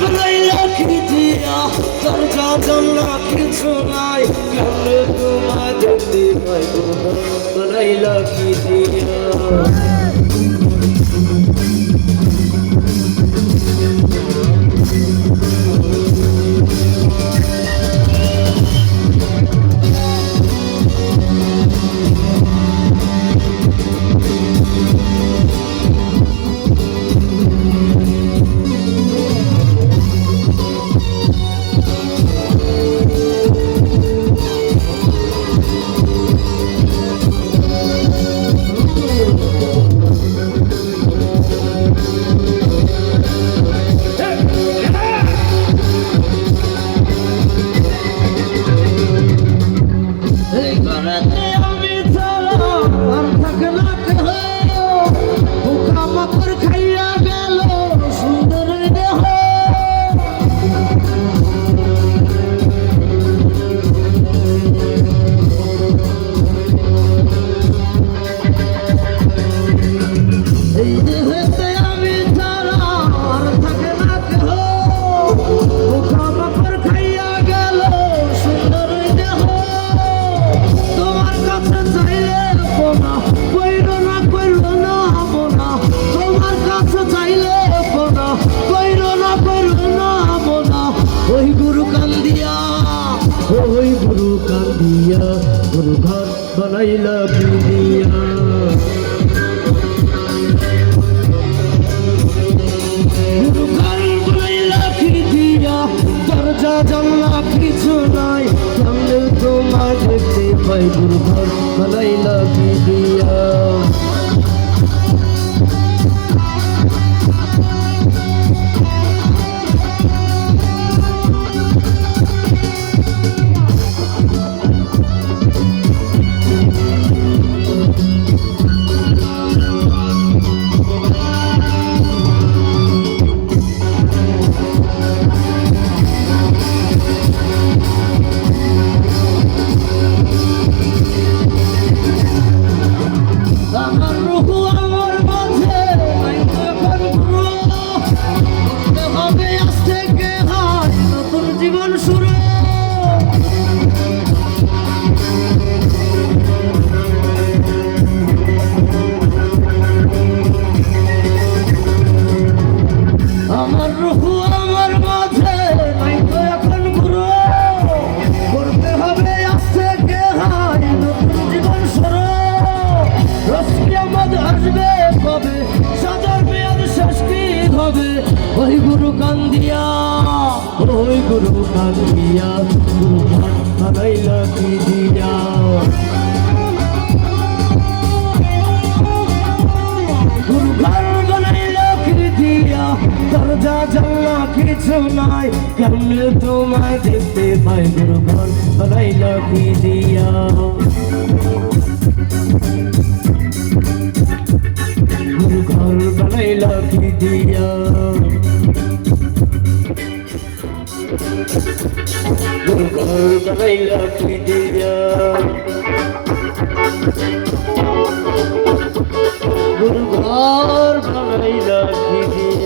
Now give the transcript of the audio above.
বানাইলা কি দিয়া দরজা জানলা কিছু নাই কেমনে তোমায় দেখতে পাই বানাইলা কি দিয়া ওই গুরু কান্দিয়া গুরু ঘর বানাইলা বিদিয়া গুরু ঘর বানাইলা বিদিয়া দরজা জানলা কিছু নাই কেমনে তোমায় দেখতে পাই গুরু ঘর বানাইলা বিদিয়া ওই গুরু কান্দিয়া ওই গুরু কান্দিয়া গুরু ঘর বানাইলা কি দিয়া গুরু ঘর বানাইলা কি দিয়া দরজা জানলা কিছু নাই কেমনে তোমায় দেখতে পাই গুরু ঘর বানাইলা কি দিয়া গুরু ঘর বানাইলা কি দিয়া গুরু ঘর বানাইলা কি দিয়া গুরু ঘর বানাইলা কি দিয়া